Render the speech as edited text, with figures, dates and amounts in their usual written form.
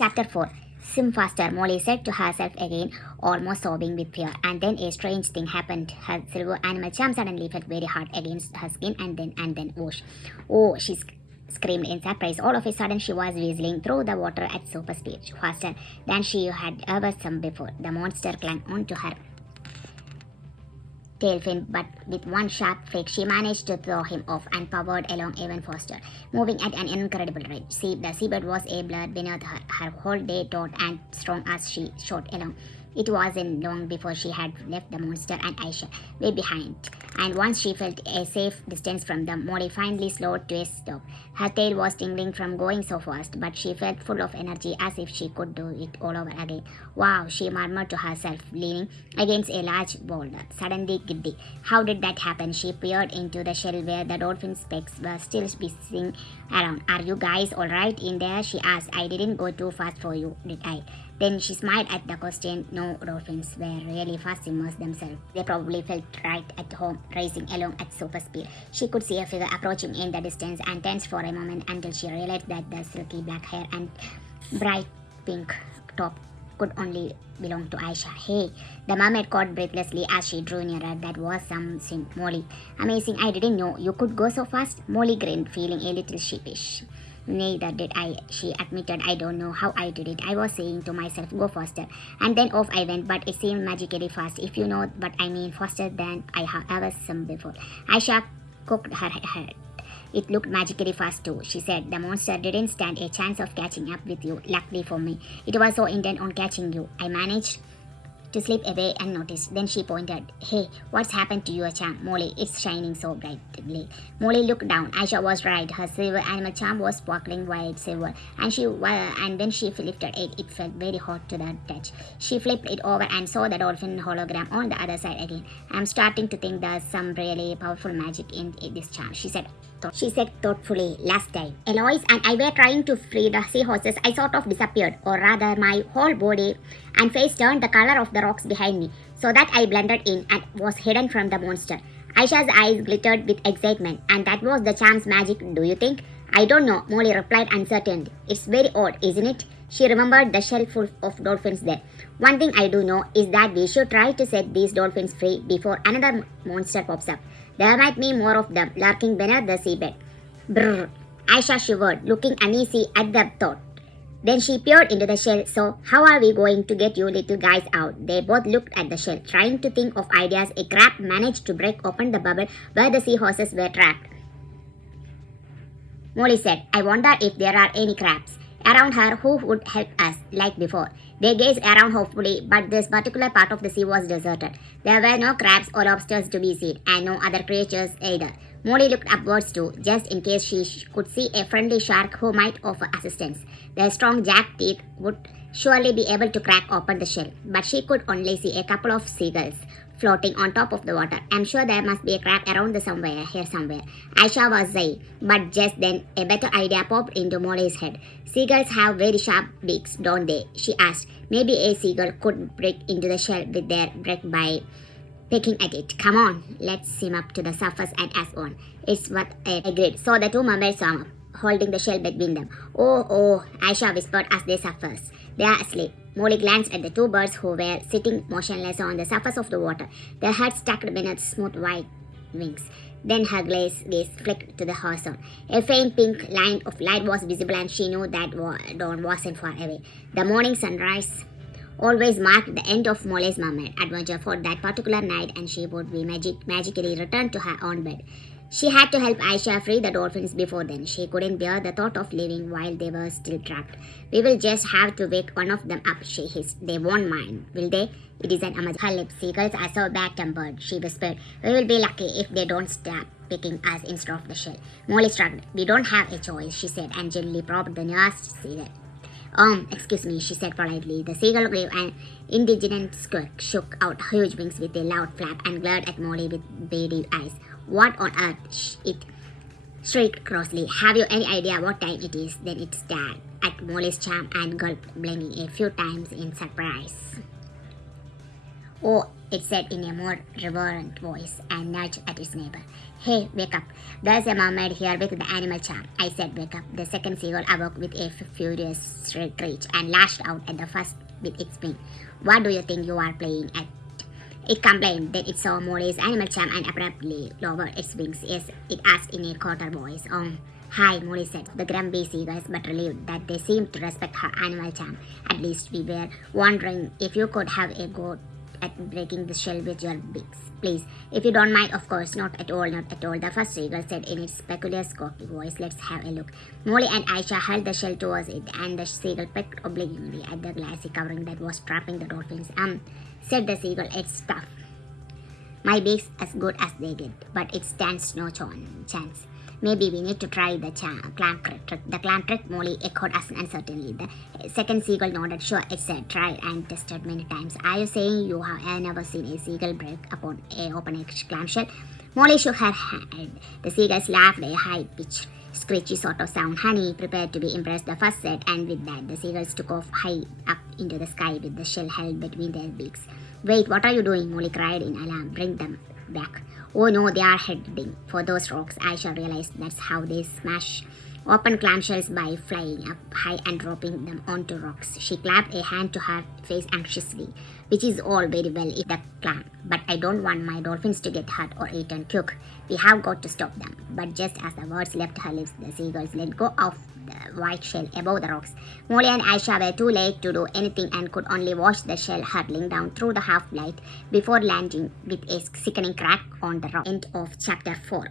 Chapter 4. Swim faster, Molly said to herself again, almost sobbing with fear. And then a strange thing happened. Her silver animal charm suddenly felt very hard against her skin, and then, whoosh. Oh, she screamed in surprise. All of a sudden, she was whizzling through the water at super speed, faster than she had ever swum before. The monster clung onto her tail fin, but with one sharp flick, she managed to throw him off and powered along even faster, moving at an incredible rate. See, the seabed was a blur beneath her, her whole day taut and strong as she shot along. It wasn't long before she had left the monster and Aisha way behind, and once she felt a safe distance from them, Molly finally slowed to a stop. Her tail was tingling from going so fast, but she felt full of energy as if she could do it all over again. Wow, she murmured to herself, leaning against a large boulder, suddenly giddy. How did that happen? She peered into the shell where the dolphin specks were still whizzing around. Are you guys alright in there? She asked. I didn't go too fast for you, did I? Then she smiled at the question. No, dolphins were really fast swimmers themselves. They probably felt right at home, racing along at super speed. She could see a figure approaching in the distance and tensed for a moment until she realized that the silky black hair and bright pink top could only belong to Aisha. Hey, the mermaid caught breathlessly as she drew nearer. That was something, Molly. Amazing, I didn't know you could go so fast. Molly grinned, feeling a little sheepish. Neither did I, she admitted. I don't know how I did it. I was saying to myself, go faster. And then off I went, but it seemed magically fast, if you know what I mean, faster than I have ever seen before. Aisha cocked her head. It looked magically fast too, she said. The monster didn't stand a chance of catching up with you. Luckily for me, it was so intent on catching you. I managed to slip away unnoticed. Then she pointed. Hey, what's happened to your charm, Molly? It's shining so brightly. Molly looked down. Aisha was right. Her silver animal charm was sparkling white silver, and when she lifted it, it felt very hot to the touch. She flipped it over and saw the dolphin hologram on the other side again. I'm starting to think there's some really powerful magic in this charm, she said. She said thoughtfully. Last time Eloise and I were trying to free the seahorses, I sort of disappeared, or rather my whole body and face turned the color of the rocks behind me, so that I blended in and was hidden from the monster. Aisha's eyes glittered with excitement. And that was the charm's magic, do you think? I don't know, Molly replied uncertainly. It's very odd, isn't it? She remembered the shell full of dolphins there. One thing I do know is that we should try to set these dolphins free before another monster pops up. There might be more of them lurking beneath the seabed. Brrr. Aisha shivered, looking uneasy at the thought. Then she peered into the shell. So, how are we going to get you little guys out? They both looked at the shell, trying to think of ideas. A crab managed to break open the bubble where the seahorses were trapped. Molly said, I wonder if there are any crabs around her who would help us, like before. They gazed around hopefully, but this particular part of the sea was deserted. There were no crabs or lobsters to be seen, and no other creatures either. Molly looked upwards too, just in case she could see a friendly shark who might offer assistance. Their strong jagged teeth would surely be able to crack open the shell, but she could only see a couple of seagulls floating on top of the water. I'm sure there must be a crab around here somewhere. Aisha was saying, but just then a better idea popped into Molly's head. Seagulls have very sharp beaks, don't they? She asked. Maybe a seagull could break into the shell with their beak by picking at it. Come on, let's swim up to the surface and ask one. It's what I agreed. So the two mermaids swam up, holding the shell between them. Oh, Aisha whispered as they surfaced. They are asleep. Molly glanced at the two birds who were sitting motionless on the surface of the water, their heads tucked beneath smooth white wings. Then her gaze flicked to the horizon. A faint pink line of light was visible, and she knew that dawn wasn't far away. The morning sunrise always marked the end of Molly's mermaid adventure for that particular night, and she would be magically returned to her own bed. She had to help Aisha free the dolphins before then. She couldn't bear the thought of leaving while they were still trapped. We will just have to wake one of them up, she hissed. They won't mind, will they? It is an emergency. Her lips, seagulls are so bad-tempered, she whispered. We will be lucky if they don't stop picking us instead of the shell. Molly shrugged. We don't have a choice, she said, and gently propped the nearest seagull. Excuse me, she said politely. The seagull gave an indignant squawk, shook out huge wings with a loud flap, and glared at Molly with beady eyes. What on earth? It shrieked crossly. Have you any idea what time it is? Then it stared at Molly's charm and gulped, blinking a few times in surprise. Oh, it said in a more reverent voice and nudged at its neighbor. Hey, wake up. There's a mermaid here with the animal charm. I said wake up. The second seagull awoke with a furious screech and lashed out at the first with its wing. What do you think you are playing at? It complained. Then it saw Molly's animal charm and abruptly lowered its wings as it asked in a quarter voice. Hi, Molly said. The grumpy seagulls, but relieved that they seemed to respect her animal charm. At least we were wondering if you could have a go at breaking the shell with your beaks. Please, if you don't mind, of course. Not at all, not at all, the first seagull said in its peculiar squawky voice. Let's have a look. Molly and Aisha held the shell towards it, and the seagull pecked obligingly at the glassy covering that was trapping the dolphins. Said the seagull, it's tough. My beak's as good as they get, but it stands no chance. Maybe we need to try the clam trick. The clam trick, Molly echoed us uncertainly. The second seagull nodded. Sure, it said, tried and tested many times. Are you saying you have never seen a seagull break upon open clamshell? Molly shook her head. The seagulls laughed a high-pitched, screechy sort of sound. Honey, prepared to be impressed, the first said, and with that, the seagulls took off high up into the sky with the shell held between their beaks. Wait, what are you doing? Molly cried in alarm. Bring them back. Oh no, they are heading for those rocks. Aisha realized that's how they smash open clamshells, by flying up high and dropping them onto rocks. She clapped a hand to her face anxiously, which is all very well if the clam, but I don't want my dolphins to get hurt or eaten. Cook, we have got to stop them. But just as the words left her lips, the seagulls let go of the white shell above the rocks. Molly and Aisha were too late to do anything and could only watch the shell hurtling down through the half light before landing with a sickening crack on the rock. End of chapter 4.